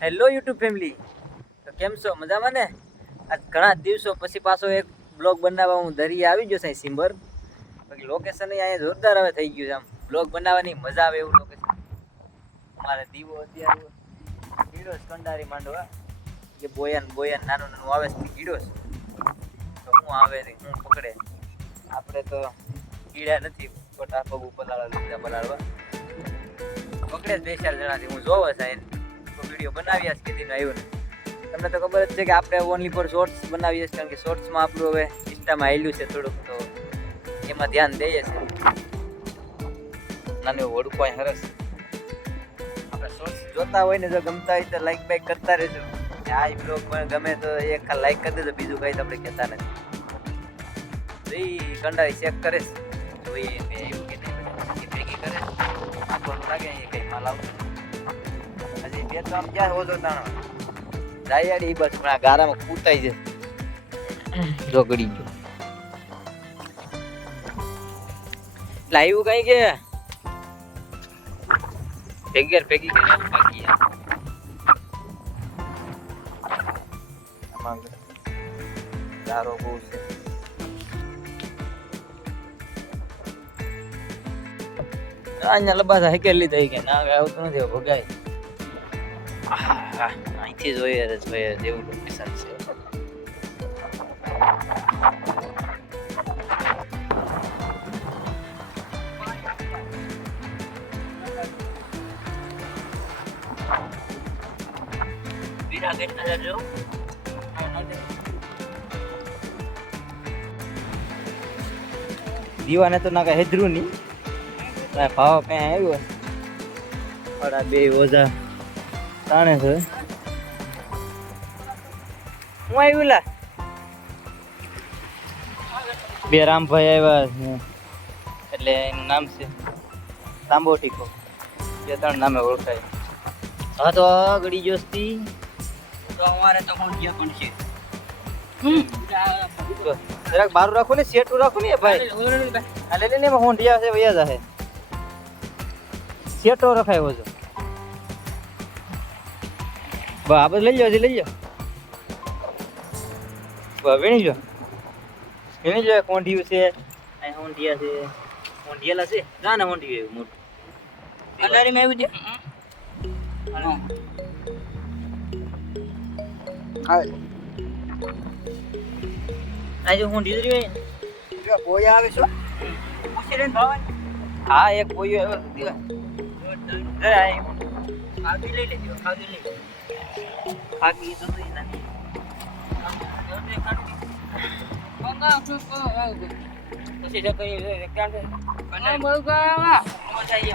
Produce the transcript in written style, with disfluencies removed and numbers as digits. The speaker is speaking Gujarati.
હેલો યુટ્યુબ ફેમિલી, તો કેમ છો? મજામાં ને? આજ ઘણા દિવસો પછી પાછો એક બ્લોગ બનાવવા હું દરિયા આવી ગયો છે સિમ્બર. બાકી લોકેશન અહીંયા જોરદાર હવે થઈ ગયું છે. આમ બ્લોગ બનાવવાની મજા આવે એવું લોકેશન. અમારે દીવો અત્યારે કીડો કંડારી માંડવા કે બોયન નાનું આવે છે કીડો તો હું આવે ને હું પકડે. આપણે તો કીડા નથી ખોટા પગ પલાળવા પકડે જ 2-4 જણાથી હું જોવો સાહેબ. વિડીયો બનાવ્યા છે કીધું આવ્યું ને તમને તો ખબર જ છે કે આપણે ઓનલી ફોર શોર્ટ્સ બનાવીએ છીએ, કારણ કે શોર્ટ્સમાં આપણું હવે ઇન્સ્ટામાં આવેલું છે થોડુંક, તો એમાં ધ્યાન દઈએ છીએ. નાનું વડું કોઈ હરસ આપણે શોર્ટ્સ જોતા હોય ને જો ગમતા હોય તો લાઈક બાઈક કરતા રહેજો. આ બ્લોગ મને ગમે તો એક લાઈક કરી દેજો, બીજું કંઈ તો આપણે કહેતા નથી. તો એ કંડારી ચેક કરે જોઈએ એવું કે નહીં ભેગી કરે આપણને લાગે એ કંઈ માલ આવતું હજી 2-3 ક્યાં ઓછો તાણો ડાયાડી બસ પણ આ ગારામાં કૂટાઈ છે જોગડી ગયો એટલે આવ્યું કઈ કે ભેગી કરી બાકી આમાં ગારો બહુ છે. અહીંયા લબાસા હેકેલી થઈ કે ના આવતું નથી ભગાય. અહીંથી જોઈએ જેવું લોકેશન છે. દીવાને તો ના કઈ હેદરું નહીં ભાવ કઈ આવ્યો થોડા 2 ઓઝા તાણે છે. હું આવ્યું લા 2 રામભાઈ આવ્યા છે એટલે એનું નામ છે તાંબોટીકો, 2-3 નામે ઓળખાય. હા તો ગળી જોસ્તી તો અમારે તો હોંડિયા પણ છે. જરાક બારું રાખો ને, સેટું રાખો ને ભાઈ. આ લે ને હોંડિયા છે વયા જાહે સેટો રખાયો છે. બા આ બધું લઈ જાઓ, લઈ જાઓ. વીણી જો કોંઢિયું છે, અહીં હોંડિયા છે, હોંડિયાલા છે ના ના હોંડિયું એવું મોટું અડારીમાં આવ્યું છે. આજે હોંડિયું રહ્યું બોયા આવે છો હા એક બોયો આવ્યો ખાવી લઈ લેજો, ખાવી લઈ ખાવી તો નાની પછી